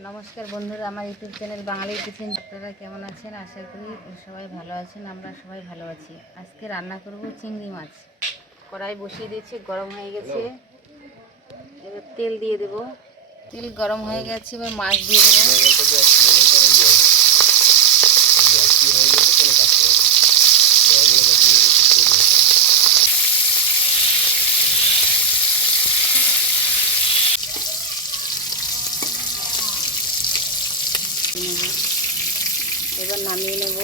নমস্কার বন্ধুরা, আমার ইউটিউব চ্যানেল বাঙালি কিচেন আপনারা কেমন আছেন? আশা করি সবাই ভালো আছেন, আমরা সবাই ভালো আছি। আজকে রান্না করব চিংড়ি মাছ। কড়াই বসিয়ে দিয়েছি, গরম হয়ে গেছে। এবার তেল দিয়ে দেব। তেল গরম হয়ে গেছে, এবার মাছ দিয়ে দেবো। নেব। এবার নামিয়ে নেব।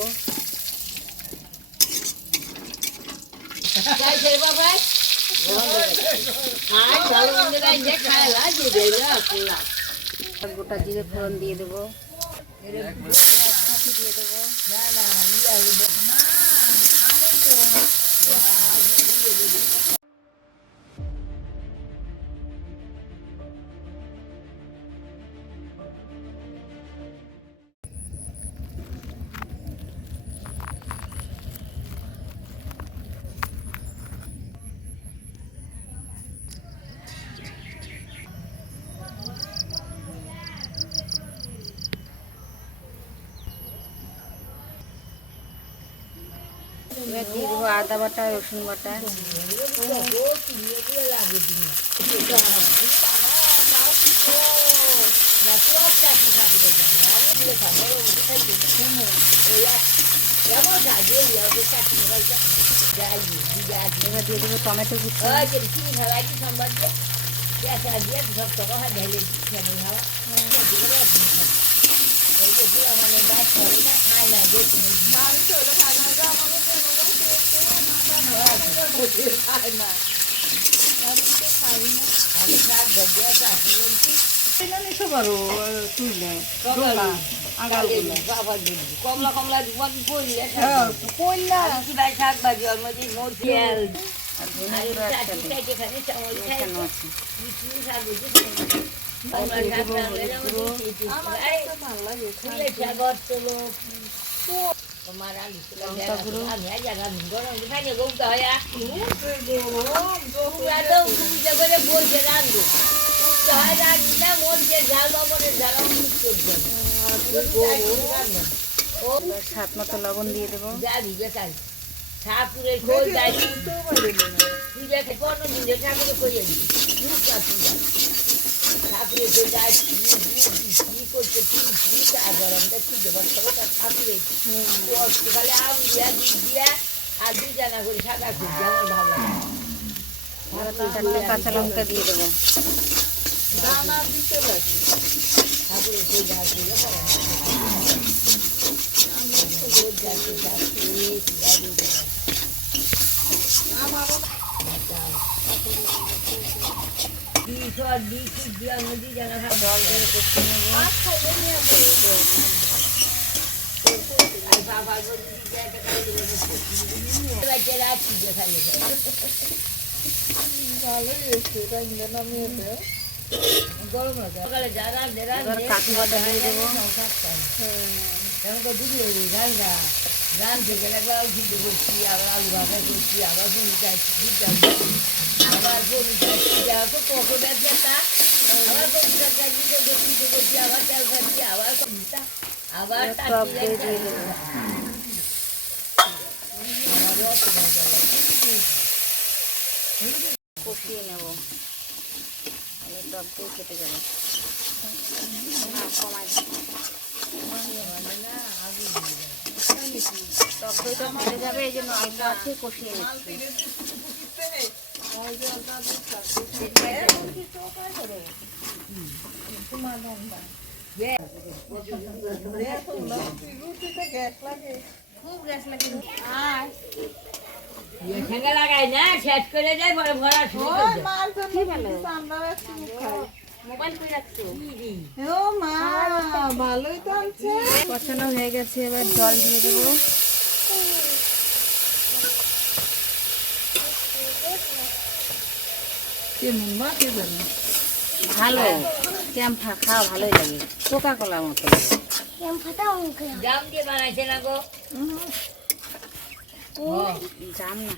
গোটা জিরে ফোড়ন দিয়ে দেবো। দিয়ে দেবো। এবার দিয়ে দেবো আদা বাটা রসুন বাটা। এবার দিয়ে দেবো টমেটো কুচি। কমলা কমলা জীবন পড়লে পড়লা কিবাই শাক ভাজি ওর মধ্যে মোর তেল আর ধনে গুঁড়ো লঙ্কা গুঁড়ো। আমি আজ জায়গা গরম খাইলে গৌতা পুরা তো পূজা করে বলছে রাখব উঠতে রাখবি না মরছে ঝাল বাবনের ঝাল মুখ করছে ও এবার স্বাদ মতো লবণ দিয়ে দেবো ঠাকুরের খোঁজ যাই পূজা পনেরো দিন ঠাকুরের খোঁজে ঠাকুরের খোঁজ করছে কি কি আর গরমটা কি দেবো তবে তার কষ্ট আম দিয়া দুধ দিয়া আর দুই জানা করে সাদা খুব যেমন ভালো লাগে। কাঁচা লঙ্কা দিয়ে দেবো। ঠাকুরের রোজ যাচ্ছে ঠাকুরে পূজা দিয়ে দিশর দিশি দিয়া জল দিয়ে কষিয়ে নেব এবার কাজু বাটা করছি আবার আলু ভাজা করছি আবার পনির চাইছি দুধ আবার দেওয়া তো কত দেখছে আবার পনির চাইছি তো করছি আবার তেল খাচ্ছি আবার আবার কষিয়ে নেব তাহলে টক দই কেটে যাবে কমাই টক দইটা কেটে যাবে এই জন্য আছে কষিয়ে নিচ্ছি খুব গ্যাস লাগে ঠেঙ্গা লাগাই না শেষ করে পরে ভরা করে রাখছো ভালোই তো আছে কষানো হয়ে গেছে এবার জল দিয়ে দেবো। কেমন মা কে জানে? ভালো। ক্যাম্প খাওয়া ভালোই লাগে। কোকা কোলার মতো জাম দিয়ে বানাইছে না গো? ও, জাম না।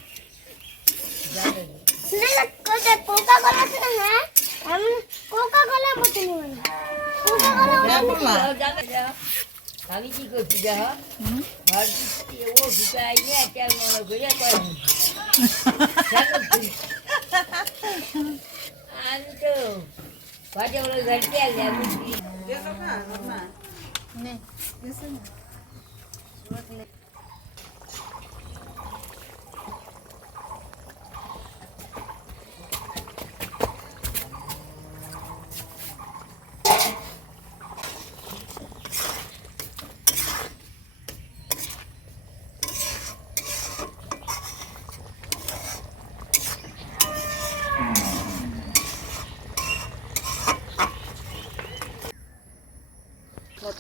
কোকা কোলা হ্যাঁ আমি কোকা কোলা মতো আমি কি করছি যা ঘর ও ঢুকাই তেল মনে করে কয় আমি তো বাজে বলে ঘর তেল দেয় বুঝলি নে মতো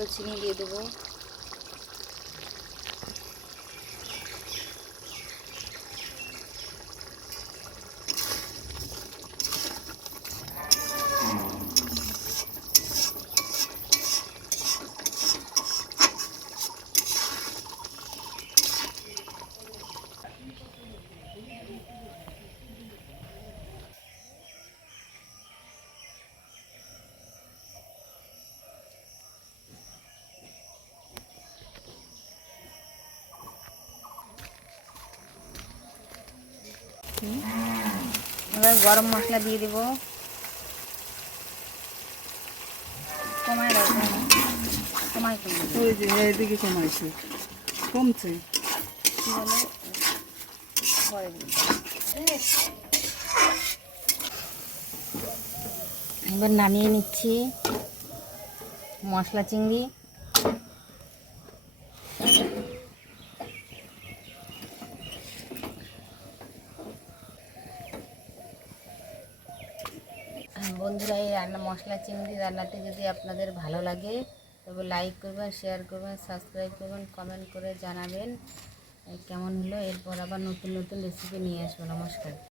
চিনি দিয়ে দেবো। গরম মশলা দিয়ে দিব। কমায় দাও কমায় কমায় ওই যে এইদিকে কমাইছে। কমছে। এবার নামিয়ে নিচ্ছি মশলা চিংড়ি। বন্ধুরা, এই রান্না, মশলা, চিংড়ি রান্নাটি যদি আপনাদের ভালো লাগে, তবে লাইক করবেন শেয়ার করবেন সাবস্ক্রাইব করবেন কমেন্ট করে জানাবেন কেমন হলো? এরপর আবার নতুন নতুন রেসিপি নিয়ে আসব। নমস্কার।